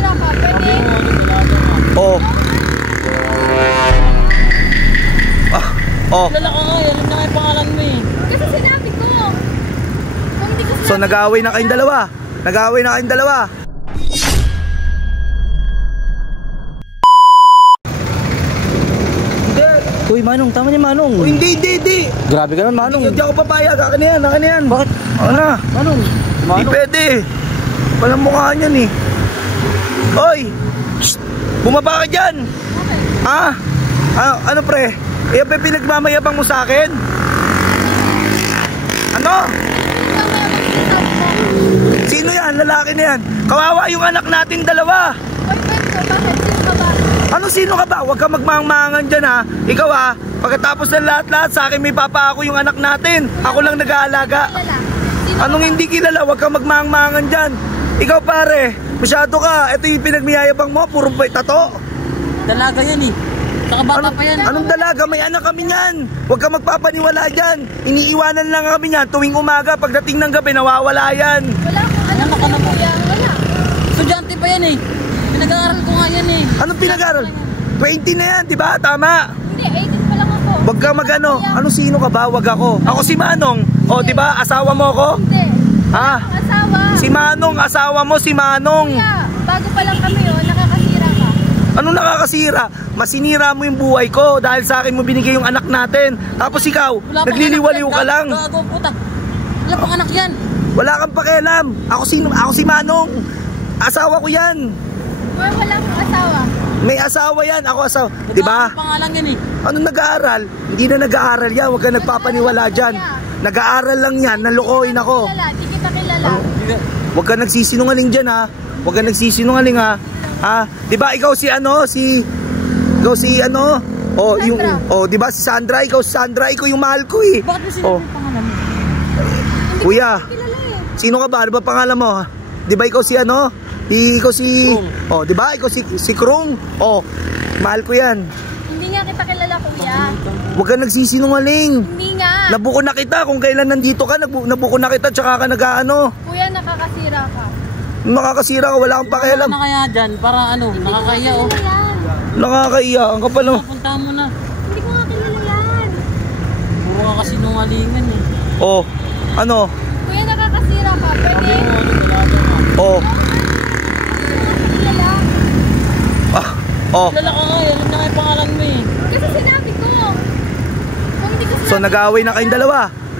nakakasira ka, pwede? Oh. Oh. Kilala ka nga, alam na nga yung pangalan mo eh. Kasi sinabi ko. Kung hindi ko sinabi, So nag-aaway na kayong dalawa. Nag-aaway na kayong dalawa. Uy, Manong, tama niya, Manong. Oh, hindi. Grabe ka naman, Manong. Hindi ako papayag. Akin na yan. Bakit? Ano na? Manong. Hindi pwede. Walang mukha niyan eh. Hoy! Shh! Bumaba ka dyan! Ha? Ano pre? Eh, pinagmamayabang mo sa akin? Ano? Sino yan? Lalaki na yan. Kawawa yung anak natin dalawa. boyfriend ko, bakit? Sino ka ba? Ano sino ka ba? Huwag ka magmangmangan dyan ha. Ikaw ha, pagkatapos ng lahat-lahat sa akin may papa ako yung anak natin. Ako lang nag-aalaga. Kilala. Sino Anong ka ba? hindi kilala? Huwag ka magmangmangan dyan. Ikaw pare, masyado ka. Ito yung pinagmiyayabang mo, puro tato. Dalaga yan eh. Saka bata pa yan. Anong dalaga? May anak kami niyan. Huwag ka magpapaniwala dyan. Iniiwanan lang kami niyan. Tuwing umaga, pagdating ng gabi, nawawala yan. Wala akong alam Anak ka na po. kuya. Wala. Estudyante pa yan eh. Pinag-aaral ko nga yan eh. Anong pinag-aral? 20 na yan, di ba? Tama. Hindi, 18 pa lang ako. Huwag ka magano. Ano sino ka ba? Huwag ako. Ako si Manong. O, di ba? Asawa mo ako? Hindi. Ha? Ang asawa. Si Manong, asawa mo si Manong. Kuya, bago pa lang kami nakakasira ka. Anong nakakasira? Masinira mo yung buhay ko dahil sa akin mo binigay yung anak natin. Tapos ikaw, Wala pang nagliliwaliw anak ka yan. lang. Gago, puta. Wala pang anak yan. Wala kang pakialam. Ako si Manong. Asawa ko yan. Kuya, wala akong asawa. May asawa yan. Ako asawa. Di ba? Ang pangalan yan eh. Anong nag-aaral? Hindi na nag-aaral yan. Huwag ka nagpapaniwala dyan. Nag-aaral lang yan. Nalukoyin ako. Di kita kilala. Huwag ka nagsisinungaling dyan ha. Huwag ka nagsisinungaling ha. Ha? Di ba ikaw si ano? Ikaw si ano? Oh, yung di ba si Sandra? Ikaw si Sandra. Ikaw yung mahal ko eh. Bakit mo sinabi yung pangalan mo? Kuya, Kilala eh. sino ka ba? Ano ba pangalan mo? Di ba ikaw si ano? Ikaw si Krung. di ba? Ikaw si Krung. Oh, mahal ko 'yan. Hindi nga kita kilala, kuya. Huwag ka nagsisinungaling. Hindi nga. Nabuko na kita kung kailan nandito ka. Nabuko na kita tsaka ka nag-aano. Kuya, nakakasira ka. Makakasira ka, wala kang pakialam. Ano na kaya dyan? Para ano, nakakaya oh. Kilala yan. Nakakaiya. Ang kapal mo. Papunta mo na. Hindi ko nga kilala yan. Puro ka kasinungalingan eh. Oh, ano? Kuya, nakakasira ka. Pwede? Oh, Kilala. oh. Kilala ka nga, alam na nga yung pangalan mo eh. Kasi sinabi ko. Kung hindi ko sinabi. So nag-aaway na kayong dalawa.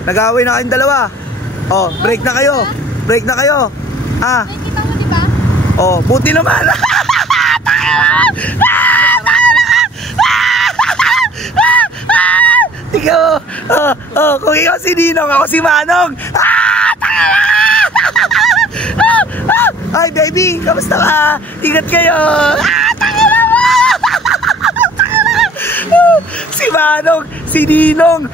Nag-aaway na kayong dalawa. Oh, break na kayo. Break na kayo. Ah, Nakikita mo, di ba? oh, buti naman. Ikaw, kung ikaw si Ninong, ako si Manong. Ay, baby, kamusta ka? Ingat kayo. Si Manong, si Ninong.